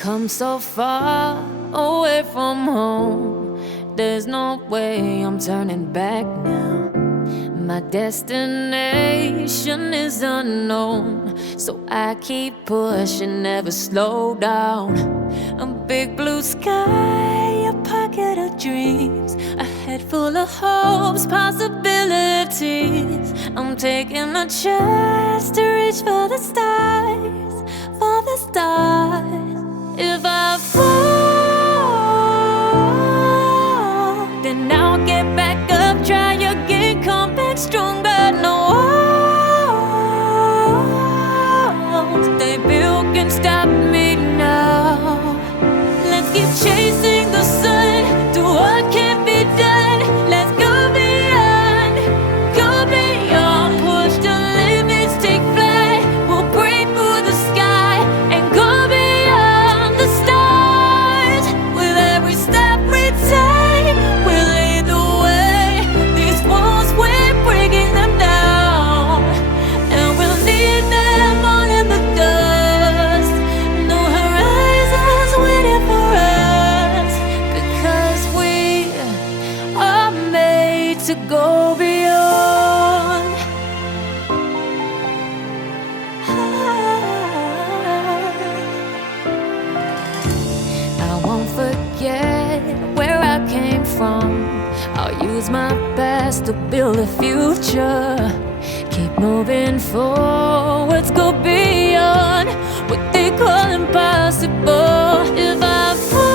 come so far away from home. There's no way I'm turning back now. My destination is unknown, so I keep pushing, never slow down. A big blue sky, a pocket of dreams, a head full of hopes, possibilities. I'm taking a chance to reach for the stars, for the stars. If I fall, then I'll get back up, try again, come back stronger. No walls they built can stop me now. Let's keep chasing the sun, do what can't be done. Let's go beyond, push the limits, take flight. We'll break through the sky and go beyond the stars. With every step we take, we'll lead the way. These walls, we're breaking them down, and we'll leave them all in the dust. No horizons waiting for us, because we are made to go beyond. I won't forget where I came from. I'll use my best to build a future. Keep moving forwards, go beyond what they call impossible. If I fall,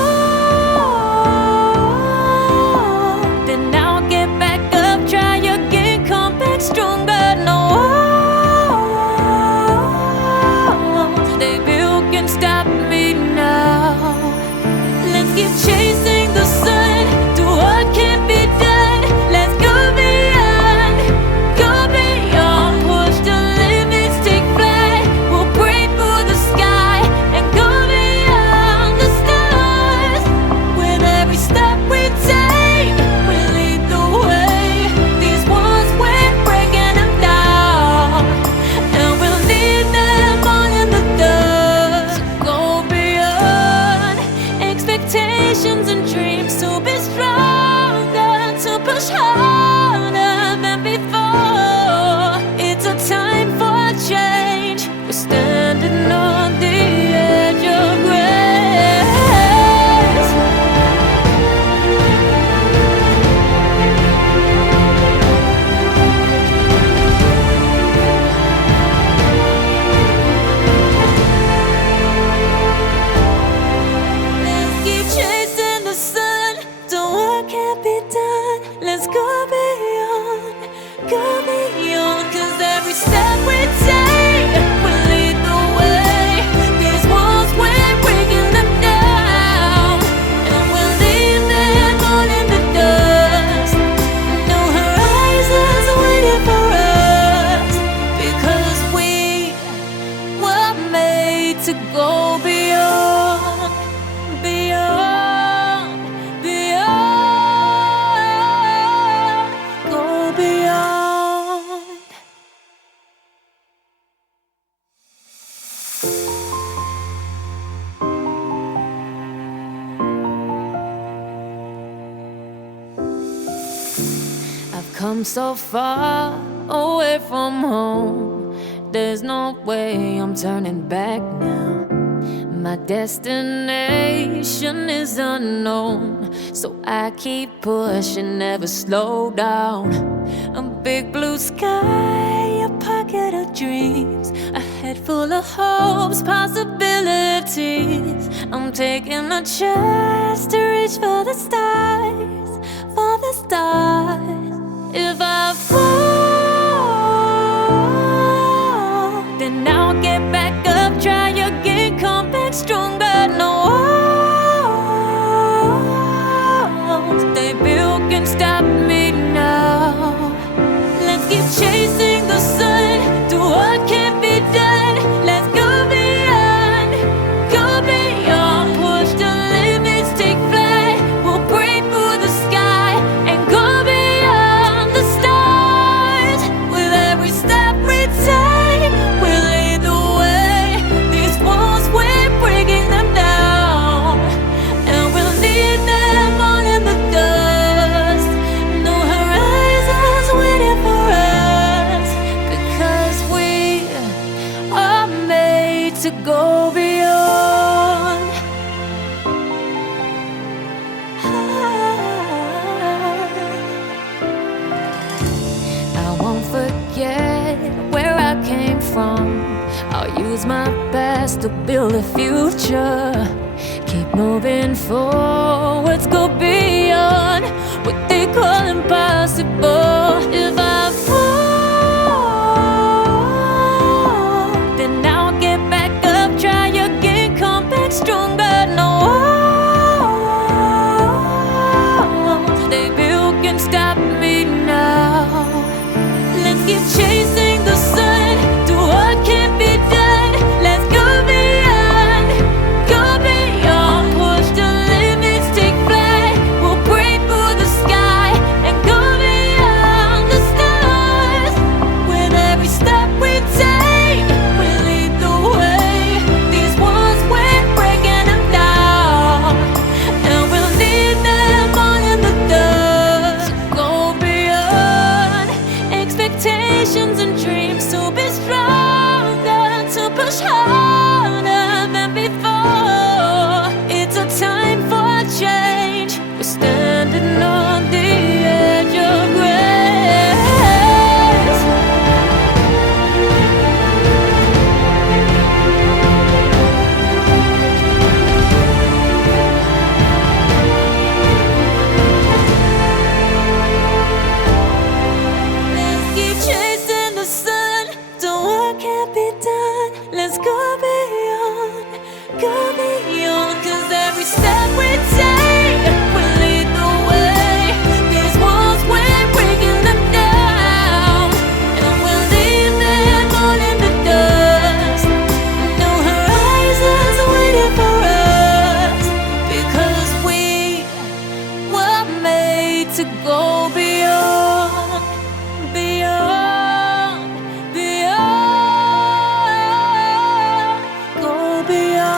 then I'll get back up, try again, come back stronger. No walls they built can stop me now. Let's keep chasing the sun, do what can't be done. Let's go beyond, push the limits, take flight. We'll break through the sky and go beyond the stars. With every step we take, we lead the way. These walls, we're breaking them down, and we'll leave them all in the dust. Go beyond expectations and dreams, to be stronger, to push harder than before. It's a time for change. We're standing on the edge of grace. Let's keep chasing the sun, do what can't be done. Let's go beyond, 'cause every step we take will lead the way. These walls, we're breaking them down, and we'll leave them all in the dust. No horizons waiting for us, because we were made to go beyond, go beyond. I've come so far away from home. There's no way I'm turning back now. My destination is unknown, so I keep pushing, never slow down. A big blue sky, a pocket of dreams, a head full of hopes, possibilities. I'm taking a chance to reach for the stars, for the stars. If I fall, then I'll get back up, try again, come back stronger. No walls they built can stop me now. Let's keep chasing the sun, do what can't be done. Let's go beyond, push the limits, take flight. We'll break through the sky and go beyond the stars. With every step we take, we'll lead the way. These walls, we're breaking them down. from. I'll use my past to build a future. Keep moving forwards, go beyond what they call impossible. If I fall, then I'll get back up, try again, come back stronger. No, they built can stop me now. Let's keep chasing the sun, do what can be done. Let's go beyond, push the limits, take flight. We'll break through the sky and go beyond the stars. With every step we take, we lead the way. These walls, we're breaking them down, and we'll leave them all in the dust. Go beyond expectations and dreams, to be stronger, to push harder than before. It's a time for change. We're standing on the edge of grace. Let's keep chasing the sun, do what can't be done. Let's go beyond, 'cause every step we take will lead the way. These walls, we're breaking them down, and we'll leave them all in the dust. No horizons waiting for us, because we were made to go beyond, beyond, beyond, go beyond.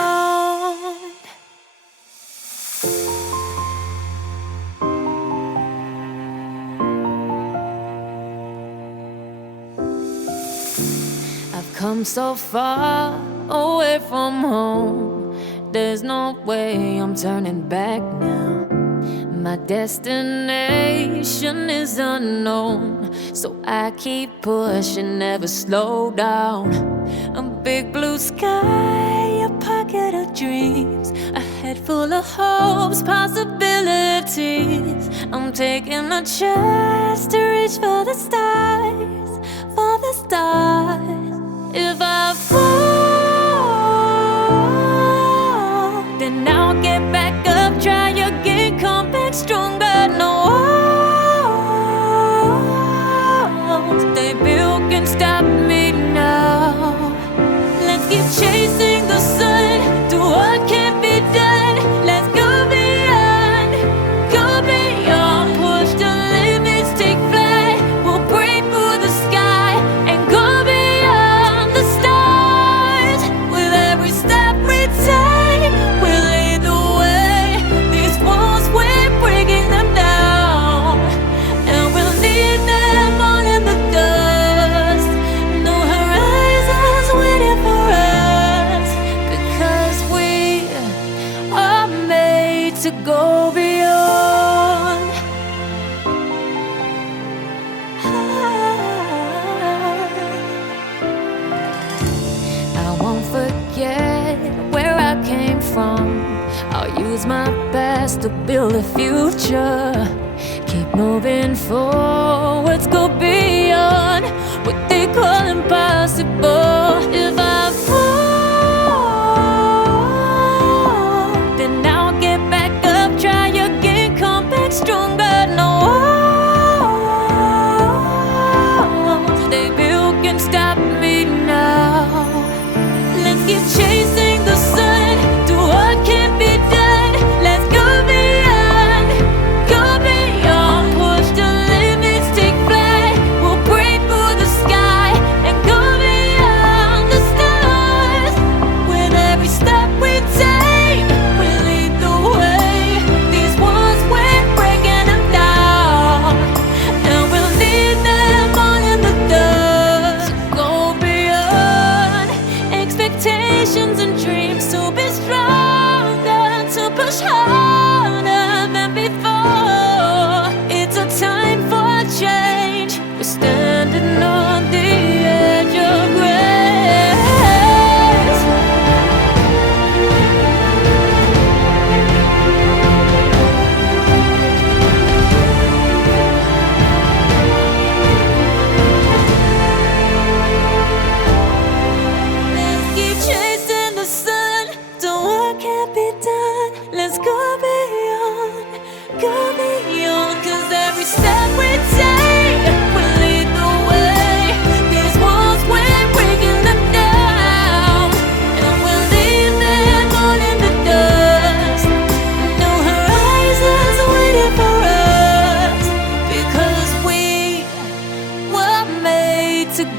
I've come so far away from home. There's no way I'm turning back now. My destination is unknown, so I keep pushing, never slow down. A big blue sky, a pocket of dreams, a head full of hopes, possibilities. I'm taking a chance to reach for the stars, for the stars. If I fall, then I'll get back up, try again, come back stronger. No, they built can stop me now. Let's keep chasing the sun, do what can be done. Let's go beyond, push the limits, take flight. We'll break through the sky and go beyond the stars. With every step we take, we'll lead the way. These walls, we're breaking them down, and we'll leave them all in the dust. No horizons waiting for us, because we are made to go beyond. I won't forget where I came from. I'll use my past to build a future. Keep moving forwards, go beyond what they call impossible. If I fall, then I'll get back up, try again, come back stronger. No, they built can stop me now. Let's keep chasing the sun, do what can be done. Let's go beyond, push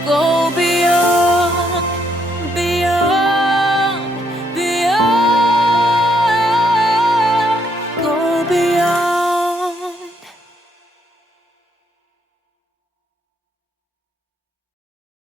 go.